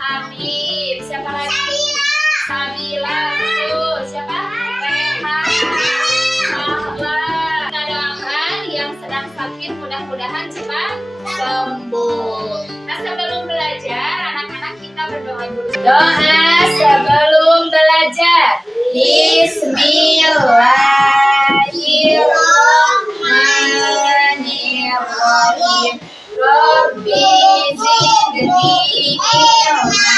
Habib, siapa lagi? Sabila, betul. Siapa? Reha, Sahla. Kita doakan yang sedang sakit mudah-mudahan cepat sembuh. Nah, sebelum belajar, anak-anak kita berdoa dulu. Doa sebelum belajar. Bismillahirrahmanirrahim. Rabbi zidni ilma.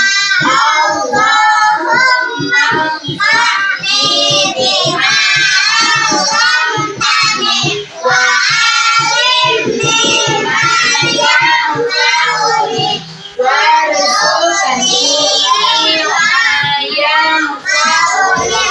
Allahumma anfa'ni bima 'allamtani wa 'allimni ma yanfa'uni warzuqni ilma yanfa'uni.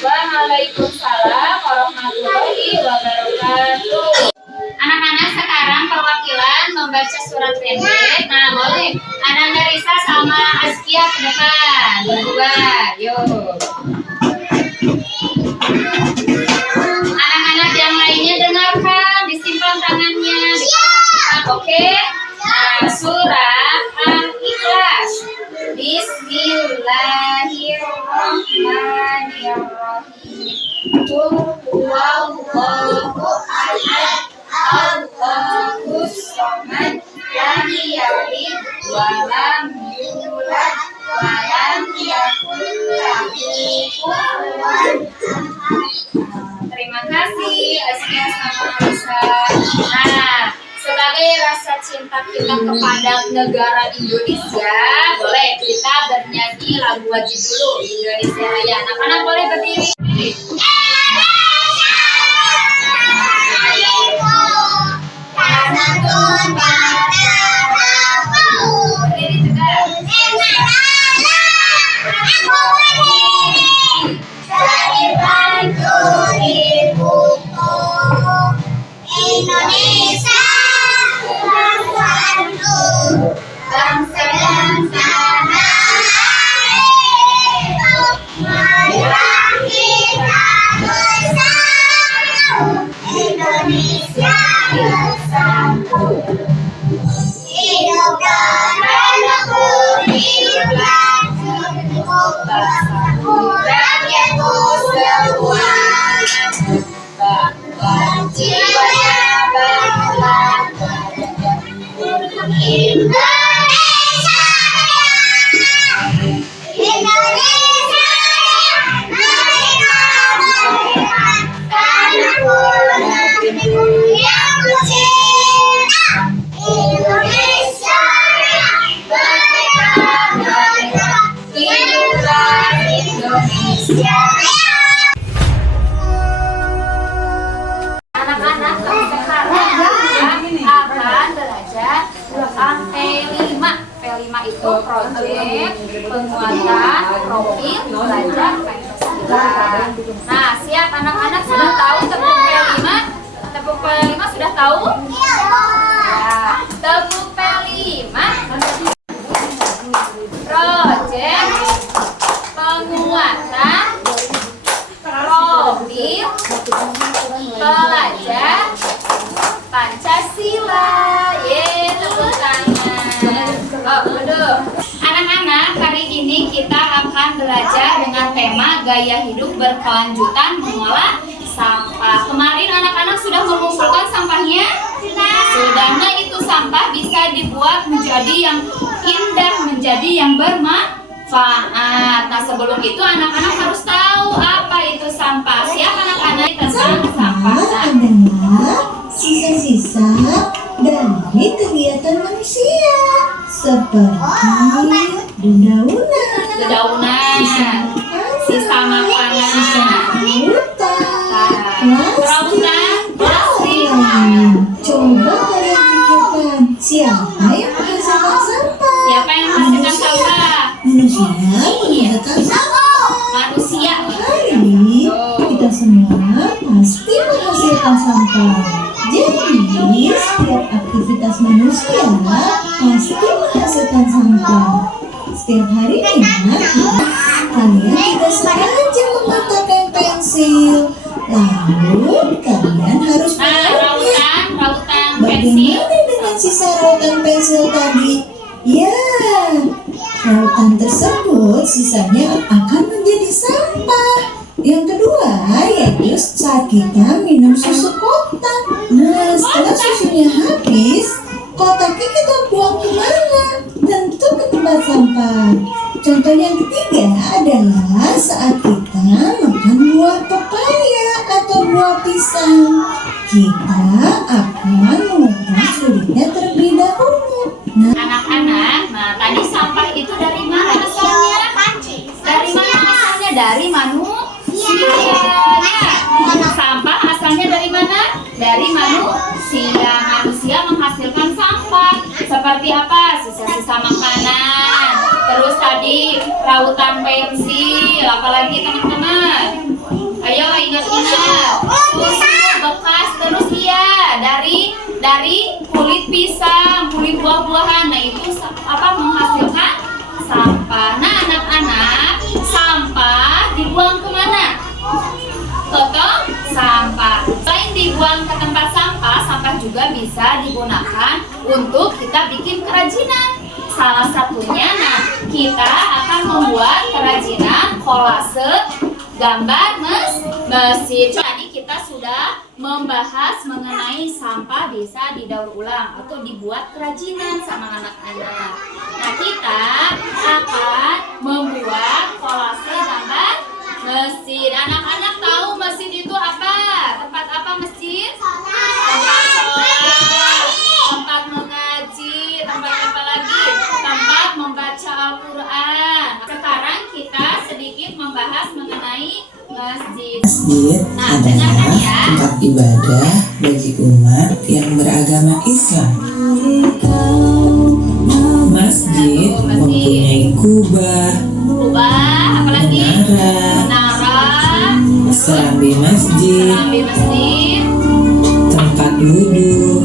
Waalaikumsalam warahmatullahi wabarakatuh. Anak-anak, sekarang perwakilan membaca surat pendek. Nah, boleh Ananda Risa sama Askia ke depan berdua. Yuk. Anak-anak yang lainnya dengarkan, disimpan tangannya. Oke? Nah, surat Al-Ikhlas. Bismillahirrahmanirrahim. Qul huwallahu ahad, Allahus samad, lam yalid wa lam yulad wa lam yakul lahu kufuwan ahad. Terima kasih Askia sama Lisa. Nah, sebagai rasa cinta kita kepada negara Indonesia, boleh kita bernyanyi lagu wajib dulu Indonesia Raya. Anak-anak boleh berdiri. Berdiri tegak. Indonesia bangsa dan tanah airku, marilah kita bersatu. Indonesia bersatu. Hiduplah negeriku, hiduplah negeriku, bangsaku, rakyatku semua. Jiwanya bangsa Indonesia, Indonesia, merdeka, tanahku, negeriku yang kucinta. Indonesia, merdeka, merdeka, hiduplah Indonesia. Anak-anak, sekarang akan belajar tentang P5. P5 itu proyek penguatan profil belajar Pancasila. Nah, siap anak-anak, sudah tahu tepuk P5? Tepuk P5 sudah tahu? Ya, tepuk P5. Proyek penguatan profil belajar Pancasila. Tepuk tangan. Duduk. Anak-anak, hari ini kita akan belajar dengan tema gaya hidup berkelanjutan mengolah sampah. Kemarin anak-anak sudah mengumpulkan sampahnya? Sudah. Nah, itu sampah bisa dibuat menjadi yang indah, menjadi yang bermanfaat. Nah, sebelum itu anak-anak harus tahu apa itu sampah. Siap anak-anak tentang sampah. Sisa-sisa dari kegiatan manusia seperti dedaunan, sisa makanan, lain. Coba kalian pikirkan, siapa yang menghasilkan sampah? Siapa yang menghasilkan sampah? Manusia menghasilkan sampah. Manusia. Hari kita semua pasti menghasilkan sampah. Jadi setiap aktivitas manusia pasti menghasilkan sampah. Setiap harinya kalian tidak sengaja mematahkan pensil, lalu kalian harus mengulanginya. Rautan pensil. Bagaimana dengan sisa rautan pensil tadi? Ya, rautan tersebut sisanya akan menjadi sampah. Yang kedua yaitu saat kita minum susu kotak. Nah, setelah susunya habis, kotaknya kita buang kemana? Tentu ke tempat sampah. Contoh yang ketiga adalah saat kita makan buah pepaya atau buah pisang. Kita akan mengupas kulitnya terlebih dahulu. Nah, Anak-anak, tadi sampah itu dari mana asalnya? Dari mana asalnya? Dari manusia. Sampah asalnya dari mana? Dari manusia. Manusia menghasilkan sampah. Seperti apa? Sisa-sisa makanan. Terus tadi rautan pensil. Apalagi teman-teman? Ayo ingat-ingat. Susu bekas. Terus dari kulit pisang, kulit buah-buahan. Nah itu menghasilkan sampah. Nah anak-anak, sampah dibuang kemana? Ke tong sampah. Selain dibuang ke tempat sampah, sampah juga bisa digunakan untuk kita bikin kerajinan. Salah satunya, kita akan membuat kerajinan kolase gambar mesin. Tadi kita sudah membahas mengenai sampah bisa didaur ulang atau dibuat kerajinan sama anak-anak. Nah, kita akan membuat kolase gambar mesin. Anak-anak tahu mesin itu apa? Tempat apa mesin? Tempat sholat, tempat mengaji, tempat apa lagi? Tempat membaca Al-Quran. Sekarang kita sedikit membahas mengenai masjid. Masjid adalah tempat ibadah bagi umat yang beragama Islam. Masjid mempunyai kubah, apalagi? menara, serambi masjid, tempat wudhu,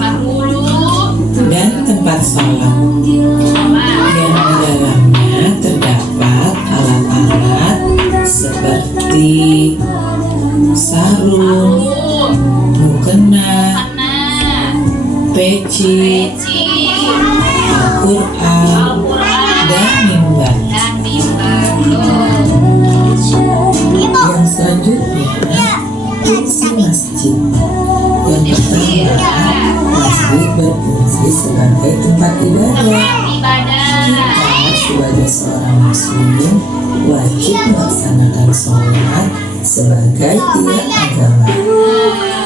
dan tempat sholat. Yang di dalamnya terdapat alat-alat seperti sarung, mukena, peci, Al-Quran, dan mimbar. Yang selanjutnya, fungsi masjid. Yang pertama, masjid berfungsi sebagai tempat ibadah. Kita sebagai seorang muslim wajib melaksanakan sholat sebagai tiang agama.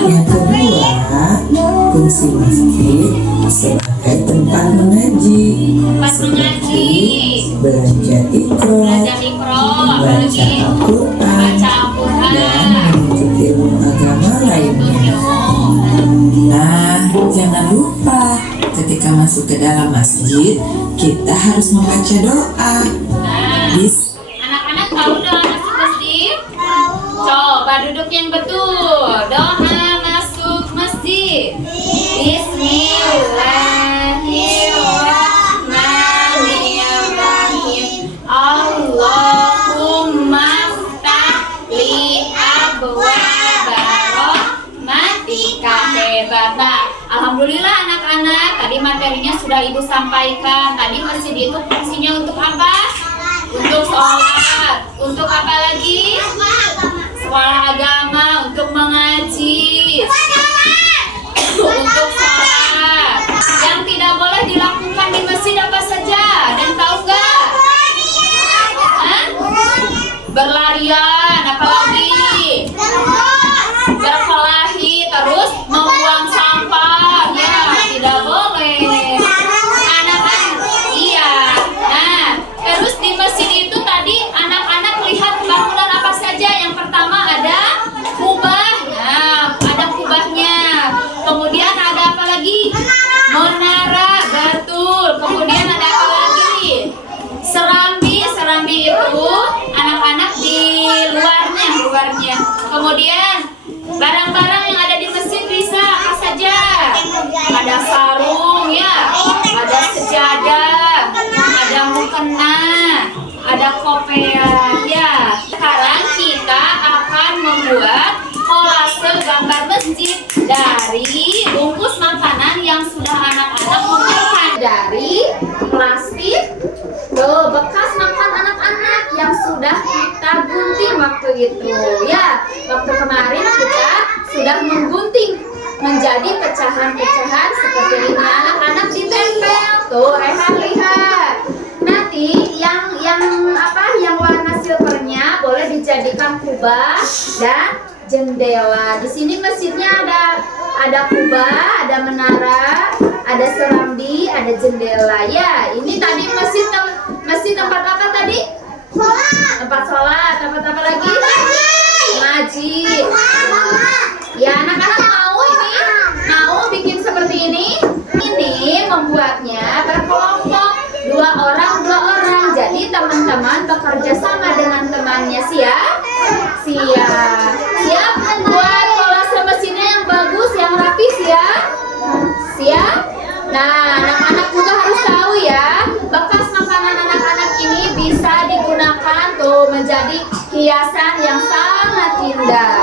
Yang kedua, fungsi masjid sebagai tempat mengaji, seperti belajar Iqra, baca Al-Quran, dan mengikuti ilmu agama lainnya. Nah, jangan lupa ketika masuk ke dalam masjid, kita harus membaca doa. Anak-anak tahu doa masuk masjid? Coba duduk yang betul. Doa masuk masjid. Bismillahirrahmanirrahim. Allahumma ftahli abwaaba rahmatika. Hebat. Nah, alhamdulillah anak-anak, tadi materinya sudah Ibu sampaikan. Tadi masjid itu fungsinya untuk apa? Untuk sholat. Untuk apa lagi? Sekolah agama, untuk mengaji, untuk sholat. Yang tidak boleh dilakukan di masjid apa saja? Dan tahu nggak? Berlarian, apalagi? Berkelahi, terus membuang sampah. Ya, tidak boleh. Anak-anak, iya. Nah, terus di masjid itu tadi anak-anak lihat bangunan apa saja? Yang pertama ada kubah. Nah, ada ada sarung ya, ada sejadah, ada mukena, ada kopiah ya. Sekarang kita akan membuat kolase gambar masjid dari bungkus makanan yang sudah anak-anak kumpulkan dari plastik. Tuh, bekas makan anak-anak yang sudah kita gunting waktu itu ya. Waktu kemarin kita sudah menggunting menjadi pecahan-pecahan seperti ini. Anak-anak ditempel. Tuh, Rehan lihat. Nanti yang warna silvernya boleh dijadikan kubah dan jendela. Di sini masjidnya ada kubah, ada menara, ada serambi, ada jendela. Ya, ini tadi masjid tempat apa tadi? Tempat sholat. Tempat apa lagi? Ngaji. Ya, anak-anak mau bikin seperti ini? Ini membuatnya berkelompok, dua orang. Jadi teman-teman bekerja sama dengan temannya. Siap membuat kolase mesinnya yang bagus, yang rapi. Siap. Nah, anak-anak juga harus tahu ya, bekas makanan anak-anak ini bisa digunakan tuh menjadi hiasan yang sangat indah.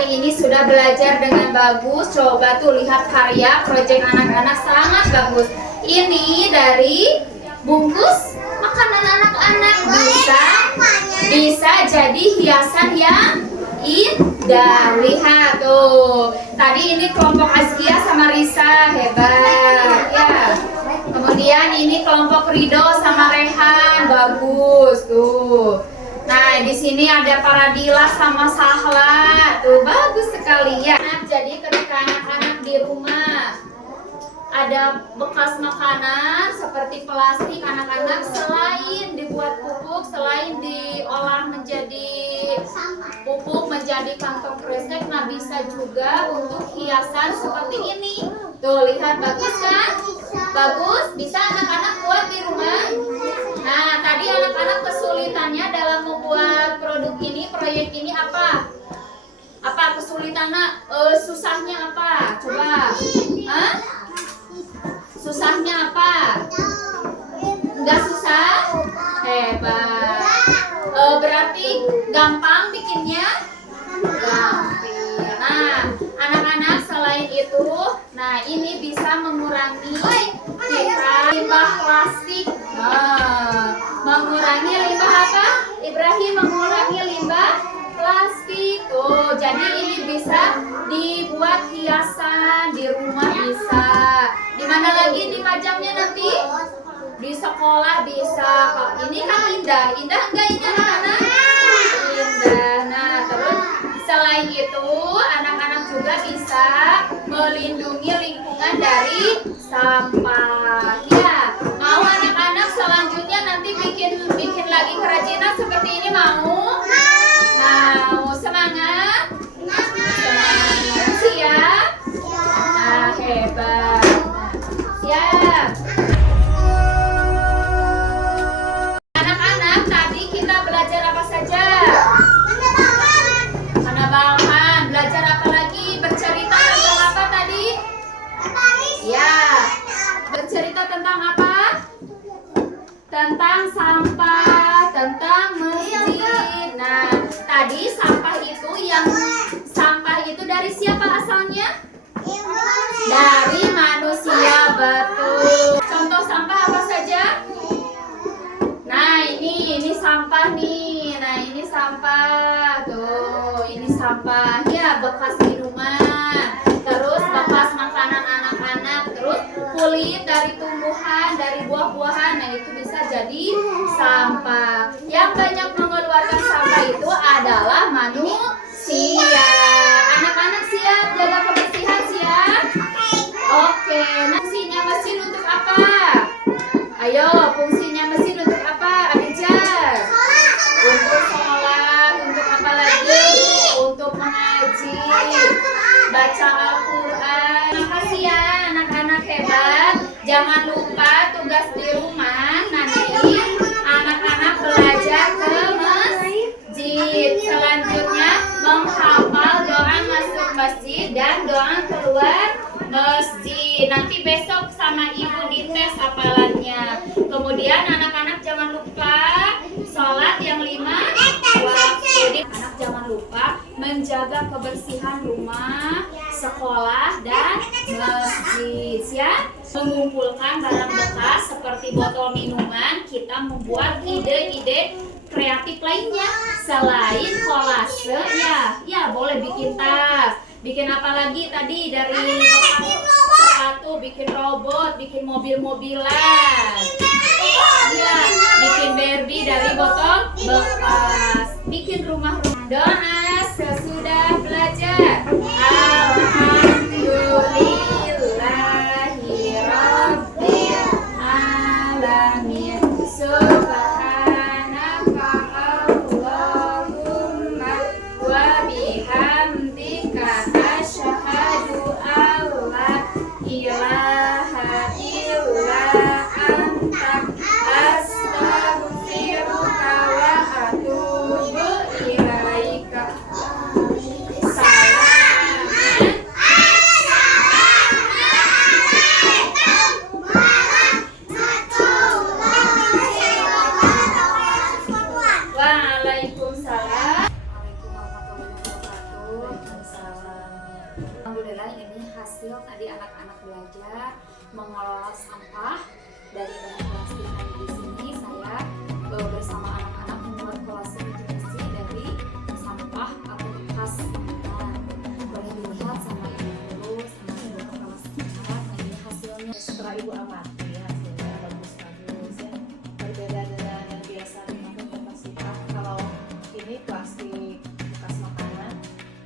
Ini sudah belajar dengan bagus. Coba tuh lihat karya proyek anak-anak sangat bagus. Ini dari bungkus makanan anak-anak, bisa jadi hiasan yang indah. Lihat tuh. Tadi ini kelompok Azkia sama Risa, hebat ya. Kemudian ini kelompok Rido sama Rehan, bagus tuh. Nah, di sini ada Paradila sama Sahla. Tuh, bagus sekali ya. Jadi ketika anak-anak di rumah ada bekas makanan seperti plastik, anak-anak selain dibuat pupuk, selain diolah menjadi pupuk, menjadi kantong kresek, nah bisa juga untuk hiasan seperti ini. Tuh, lihat bagus kan? Bagus, bisa anak-anak buat di rumah. Nah, tadi anak-anak kesulitannya dalam membuat produk ini, proyek ini apa? Apa kesulitannya? Susahnya apa? Coba. Hah? Susahnya apa? Enggak susah? Hebat. Berarti gampang bikinnya? Gampang. Nah, anak-anak selain itu, nah ini bisa mengurangi kita limbah plastik. Nah, mengurangi limbah apa? Ibrahim mengurangi limbah plastik. Oh, jadi ini bisa dibuat hiasan di rumah bisa. Di mana lagi dipajangnya nanti? Di sekolah bisa. Ini kan indah. Indah enggak ini anak-anak? Indah. Nah, terus bisa Selain itu, anak-anak juga bisa melindungi lingkungan dari sampah. Ya, mau anak-anak selanjutnya nanti bikin lagi kerajinan seperti ini mau? Mau, semangat? Semangat, siap? Nah, hebat. Siap. Anak-anak, tadi kita belajar apa saja? Penebangan. Belajar apa lagi? Bercerita tentang apa tadi? Ya. Bercerita tentang apa? Tentang sampah, tentang masjid. Nah, tadi sampah itu dari siapa asalnya? Dari manusia, betul. Contoh sampah apa saja? Nah, ini sampah nih. Nah, ini sampah. Tuh, ini sampah. Ya, bekas minuman. Terus bekas makanan anak-anak. Terus kulit dari tumbuhan, dari buah-buahan. Nah, itu bisa jadi sampah. Yang banyak mengeluarkan sampah itu adalah manusia. Anak-anak siap jaga kebersihan, siap? Oke. Nah, fungsinya mesin untuk apa? Ayo, fungsinya mesin untuk apa? Abijar? Untuk sholat. Untuk apa lagi? Untuk mengaji. Baca Al-Quran. Makasih ya anak-anak hebat. Jangan lupa tugas di rumah. Nanti anak-anak belajar ke masjid. Selanjutnya menghafal doa masuk masjid dan doa keluar masjid. Nanti besok sama ibu dites hafalannya. Kemudian anak-anak jangan lupa sholat yang 5 waktu. Anak jangan lupa menjaga kebersihan rumah, sekolah, dan masjid ya. Mengumpulkan barang bekas seperti botol minuman, kita membuat ide-ide kreatif lainnya. Selain kolase, ya boleh bikin tas. Bikin apa lagi tadi dari sepatu, bikin robot, bikin mobil-mobilan. Ya, bikin Barbie dari botol bekas. Bikin rumah-rumah. Doa sesudah belajar. Alhamdulillahirabbil alamin. Subhanaka Allahumma wa bihamdika asyhadu an la ilaha illa anta astaghfiruka wa atubu ilaika. Alhamdulillah, ini hasil tadi anak-anak belajar mengelola sampah dari bahan plastik. Di sini saya bersama anak-anak membuat kolase mitigasi dari sampah atau bekas makanan. Boleh dilihat sama ibu dulu, sama ibu kepala sekolah. Nah, ini hasilnya. Setelah ibu amati hasilnya bagus ya. Berbeda dengan yang biasa dipakai plastik. Kalau ini plastik bekas makanan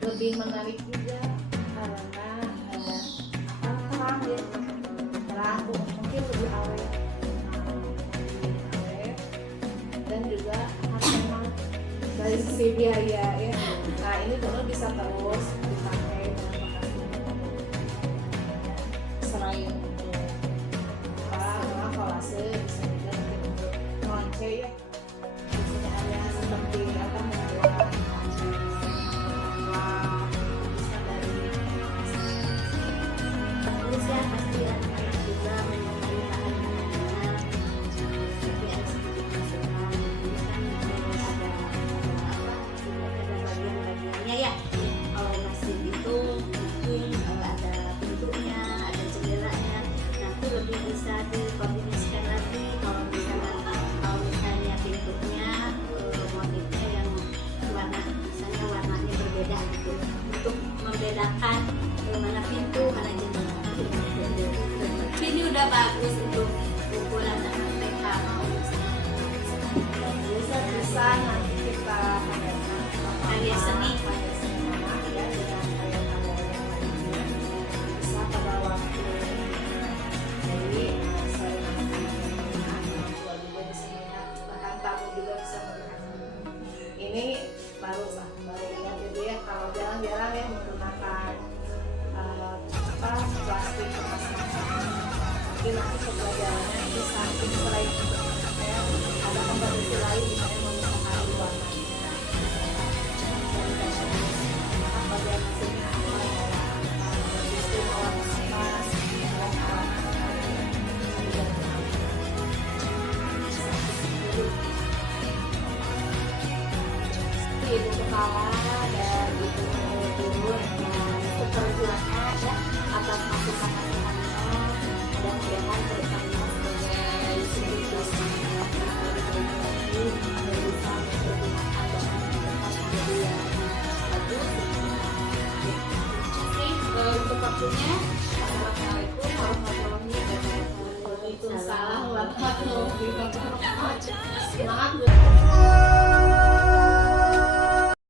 lebih menarik juga karena terang ya, terang mungkin lebih awet, dan juga hemat dari sisi biaya ya. Nah, ini dulu bisa terus dipakai dengan bekas makanan. Selain untuk kolase bisa juga nanti untuk ngelance ya. Biasanya ada seperti apa membuat ya, pasti anak-anak juga menyukai bahan-bahan tapi ada sedikit masukan. Ada bagian-bagiannya ya. Kalau masjid itu mungkin ada pintunya, ada jendelanya, nanti lebih bisa dikombinasikan lagi. Kalau misalnya pintunya motifnya yang misalnya warnanya berbeda gitu, untuk membedakan mana pintu, mana jendela. Ini udah bagus untuk ukuran anak TK mau bisa nanti kita karya seni. ini baru ya. Jadi ya kalau jarang-jarang ya menggunakan plastik bekas makanan. Mungkin nanti pembelajarannya bisa selain ya, ada kompetisi lain misalnya memisahkan warnanya. Bagian mesinnya apa ya? Itu warna apa? Ibu kepala dan ibu guru seperjuangan ya atas masukan-masukannya, mudah-mudahan kedepannya sebagai sivitas masyarakat ini bisa mempergunakan bahan bekas menjadi yang bagus. Untuk waktunya, Assalamualaikum warahmatullahi wabarakatuh. Waalaikumsalam warahmatullahi wabarakatuh. Semangat.